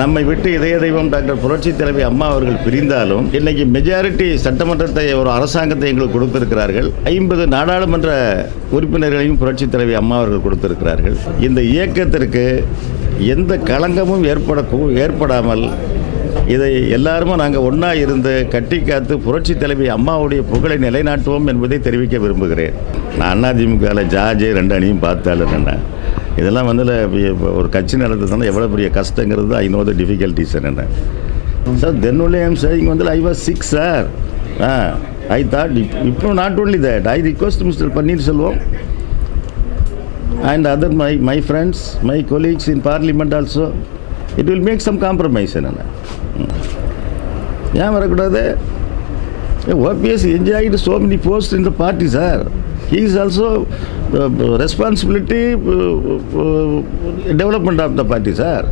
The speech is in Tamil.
நம்மை விட்டு இதய தெய்வம் டாக்டர் புரட்சி தலைவி அம்மா அவர்கள் பிரிந்தாலும் இன்னைக்கு மெஜாரிட்டி சட்டமன்றத்தை ஒரு அரசாங்கத்தை எங்களுக்கு கொடுத்திருக்கிறார்கள். ஐம்பது நாடாளுமன்ற உறுப்பினர்களையும் புரட்சி தலைவி அம்மா அவர்கள் கொடுத்திருக்கிறார்கள். இந்த இயக்கத்திற்கு எந்த களங்கமும் ஏற்பட ஏற்படாமல் இதை எல்லாருமே நாங்கள் ஒன்றா இருந்து கட்டி காத்து புரட்சி தலைவி அம்மாவுடைய புகழை நிலைநாட்டுவோம் என்பதை தெரிவிக்க விரும்புகிறேன். நான் அதிமுகவில் ஜார்ஜ் ரெண்டு அணியும் பார்த்தாலும் என்ன? இதெல்லாம் வந்து ஒரு கட்சி நடந்ததுனால எவ்வளோ பெரிய கஷ்டங்கிறது ஐ நோ த டிஃபிகல்ட்டிஸ் என்ன sir then only I'm saying வந்து I was sick sir ah I thought இப்போ not only that I request Mister Panneerselvam and other my my friends my colleagues in parliament also it will make some compromise என்னென்ன? ஏன் வரக்கூடாது? OPS enjoyed so many posts in the party, sir. He is also uh, responsibility uh, uh, development of the party, sir.